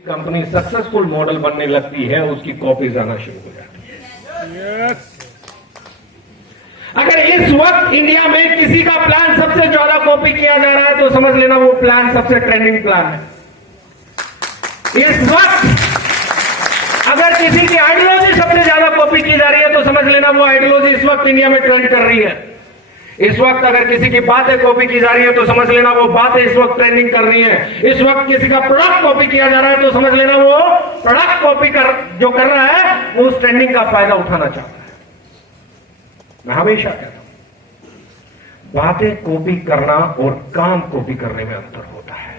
Company successful model बनने लगती है, उसकी कॉपीज आना शुरू हो जाती है। अगर इस वक्त इंडिया में किसी का प्लान सबसे ज्यादा कॉपी किया जा रहा है तो समझ लेना वो प्लान सबसे ट्रेंडिंग प्लान है। इस वक्त अगर किसी की आइडियोलॉजी सबसे ज्यादा कॉपी की जा रही है तो समझ लेना वो आइडियोलॉजी इस वक्त इंडिया में ट्रेंड कर रही है। इस वक्त अगर किसी की बातें कॉपी की जा रही है तो समझ लेना वो बातें इस वक्त ट्रेंडिंग कर रही है। इस वक्त किसी का प्रोडक्ट कॉपी किया जा रहा है तो समझ लेना वो प्रोडक्ट कॉपी जो कर रहा है वो उस ट्रेंडिंग का फायदा उठाना चाहता है। मैं हमेशा कहता हूं बातें कॉपी करना और काम कॉपी करने में अंतर होता है।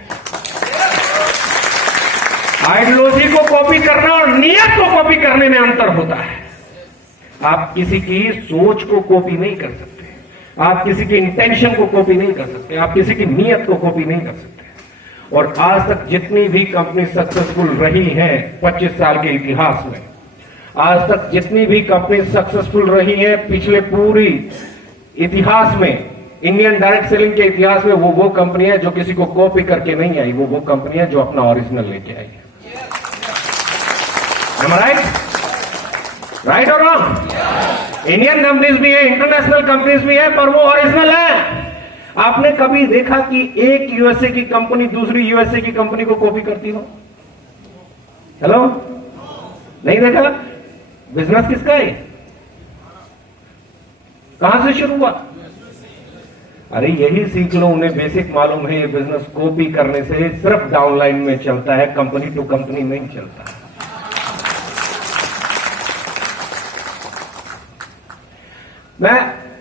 आइडियोलॉजी को कॉपी करना और नियत को कॉपी करने में अंतर होता है। आप किसी की सोच को कॉपी नहीं कर सकते, आप किसी की इंटेंशन को कॉपी नहीं कर सकते, आप किसी की नीयत को कॉपी नहीं कर सकते। और आज तक जितनी भी कंपनी सक्सेसफुल रही हैं 25 साल के इतिहास में, आज तक जितनी भी कंपनी सक्सेसफुल रही हैं पिछले पूरी इतिहास में, इंडियन डायरेक्ट सेलिंग के इतिहास में, वो कंपनी है जो किसी को कॉपी करके नहीं आई, वो कंपनी है जो अपना ओरिजिनल लेके आई है। राइट और रॉन्ग? इंडियन कंपनीज भी है, इंटरनेशनल कंपनीज भी है, पर वो ओरिजिनल है। आपने कभी देखा कि एक यूएसए की कंपनी दूसरी यूएसए की कंपनी को कॉपी करती हो? हेलो, नहीं देखा? बिजनेस किसका है? कहां से शुरू हुआ? अरे यही सीख लो, उन्हें बेसिक मालूम है ये बिजनेस कॉपी करने से सिर्फ डाउनलाइन में चलता है, कंपनी टू कंपनी नहीं चलता। मैं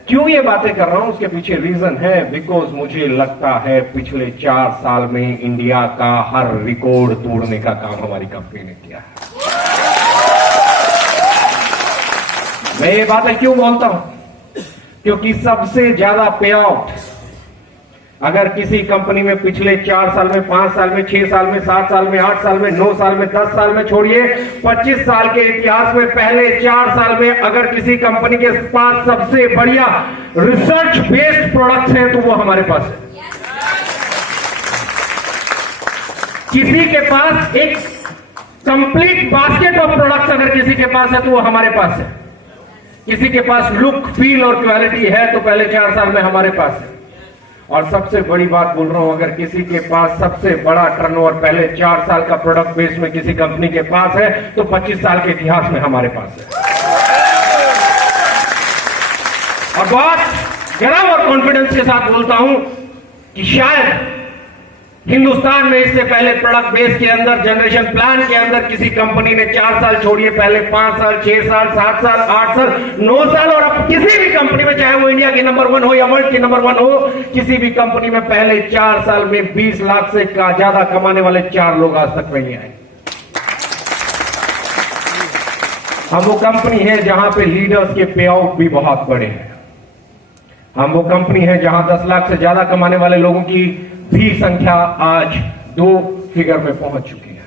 क्यों ये बातें कर रहा हूं उसके पीछे रीजन है, बिकॉज मुझे लगता है पिछले 4 साल में इंडिया का हर रिकॉर्ड तोड़ने का काम हमारी कंपनी ने किया है। मैं ये बातें क्यों बोलता हूं? क्योंकि सबसे ज्यादा पे आउट अगर किसी कंपनी में पिछले 4 साल में, 5 साल में, 6 साल में, 7 साल में, 8 साल में, 9 साल में, 10 साल में, छोड़िए 25 साल के इतिहास में पहले 4 साल में अगर किसी कंपनी के पास सबसे बढ़िया रिसर्च बेस्ड प्रोडक्ट्स हैं तो वो हमारे पास है। किसी के पास एक कंप्लीट बास्केट ऑफ प्रोडक्ट्स अगर किसी के पास है तो वो हमारे पास है। किसी के पास लुक, फील और क्वालिटी है तो पहले 4 साल में हमारे पास है। और सबसे बड़ी बात बोल रहा हूं, अगर किसी के पास सबसे बड़ा टर्नओवर पहले 4 साल का प्रोडक्ट बेस में किसी कंपनी के पास है तो 25 साल के इतिहास में हमारे पास है। और बहुत गर्व और कॉन्फिडेंस के साथ बोलता हूं कि शायद हिंदुस्तान में इससे पहले प्रोडक्ट बेस के अंदर, जनरेशन प्लान के अंदर किसी कंपनी ने 4 साल छोड़िए, पहले 5 साल, 6 साल, 7 साल, 8 साल, 9 साल, और अब किसी भी कंपनी में, चाहे वो इंडिया की नंबर 1 हो या वर्ल्ड की नंबर 1 हो, किसी भी कंपनी में पहले 4 साल में 20 लाख से ज्यादा कमाने वाले 4 लोग आज तक नहीं आए। हम वो कंपनी है जहां पे लीडर्स के पे आउट भी बहुत बड़े हैं। हम वो कंपनी है जहां 10 लाख से ज्यादा कमाने वाले लोगों की भी संख्या आज 2 फिगर में पहुंच चुकी है।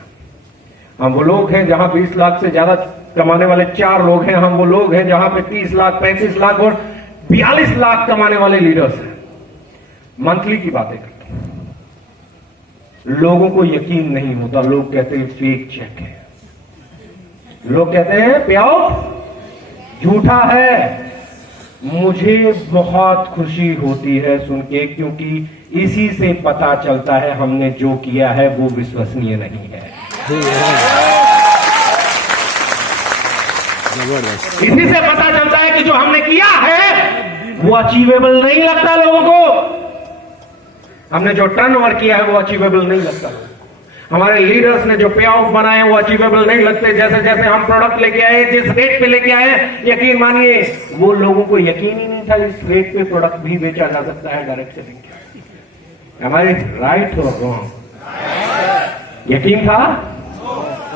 हम वो लोग हैं जहां 20 लाख से ज्यादा कमाने वाले 4 लोग हैं। हम वो लोग हैं जहां पे 30 लाख, 35 लाख और 42 लाख कमाने वाले लीडर्स हैं। मंथली की बातें करते हैं, लोगों को यकीन नहीं होता, लोग कहते हैं फेक चेक है, लोग कहते हैं पे आउट झूठा है। मुझे बहुत खुशी होती है सुन के, क्योंकि इसी से पता चलता है हमने जो किया है वो विश्वसनीय नहीं है। इसी से पता चलता है कि जो हमने किया है वो अचीवेबल नहीं लगता लोगों को। हमने जो टर्नओवर किया है वो अचीवेबल नहीं लगता। हमारे लीडर्स ने जो पे आउट बनाए वो अचीवेबल नहीं लगते। जैसे जैसे हम प्रोडक्ट लेके आए, जिस रेट पे लेके आए, यकीन मानिए वो लोगों को यकीन ही नहीं था इस रेट पे प्रोडक्ट भी बेचा जा सकता है डायरेक्ट सेलिंग के। हमारे राइट और रॉन्ग? यकीन था।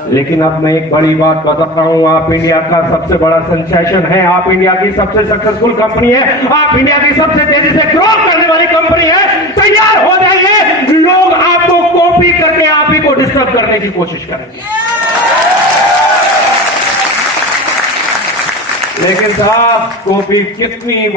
लेकिन अब मैं एक बड़ी बात बताता हूं, आप इंडिया का सबसे बड़ा सेंसेशन है, आप इंडिया की सबसे सक्सेसफुल कंपनी है, आप इंडिया की सबसे तेजी से ग्रो करने वाली कंपनी है। तैयार हो जाइए, लोग आपको कॉपी करके आप ही को डिस्टर्ब करने की कोशिश करेंगे। लेकिन साहब कॉपी कितनी